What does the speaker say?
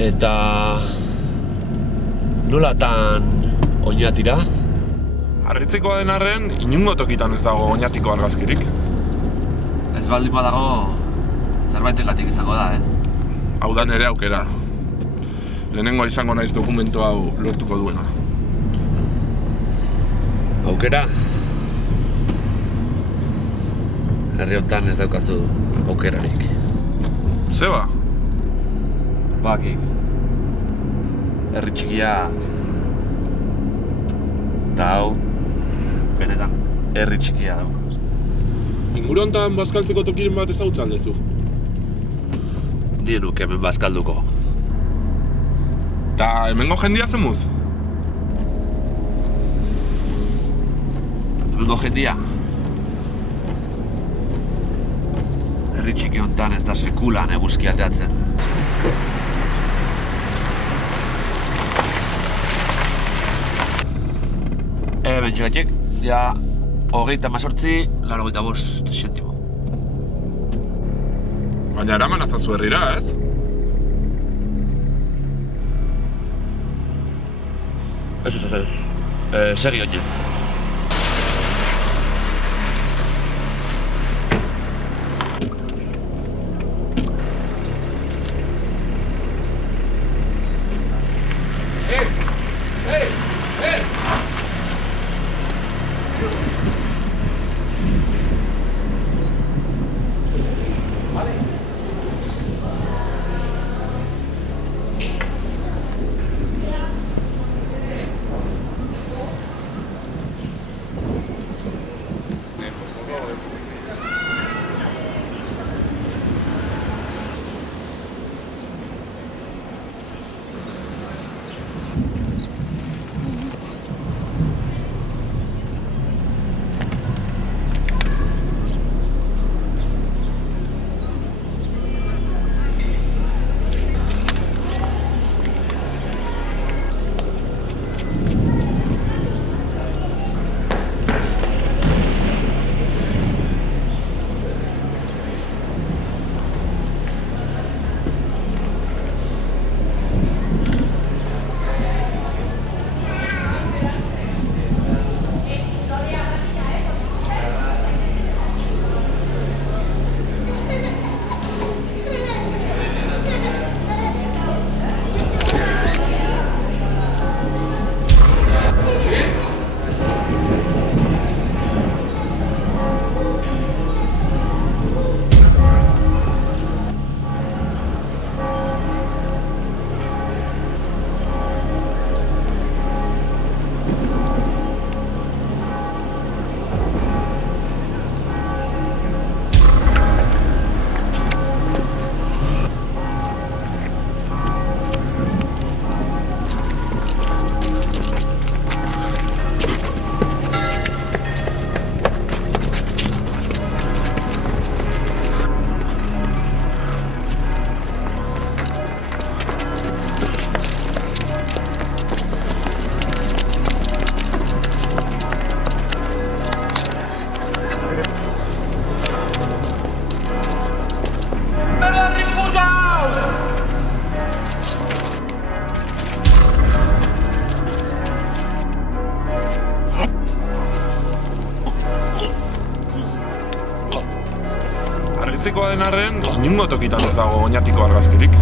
Eta nolatan Oñatira? Harritzekoa den arren, inungo tokitan ez dago Oñatiko argazkirik. Ez baldin badago, zerbaitengatik izango da, ez? Hau da nere aukera. Lehenengoa izango naiz dokumentu hau lortuko duena. Aukera? Herri honetan ez daukazu aukerarik. Zeba? Bakik. Herri txikia... Eta hau... Benetan, herri txikia dauk. Inguru honetan bazkaltzeko tokiren bat ezagutza aldezu. Nien nuke hemen bazkalduko. Eta hemengo jendia zemuz? Hemengo jendia? Herri txiki honetan ez da sekulan eguzkia ateatzen. Bentsugatik, ja 38,85 zentimo. Baina eraman azazu herrira, ez? Ez. Segi oinez. Harritzekoa den arren, inungo tokitan ez dago Oñatiko argazkirik.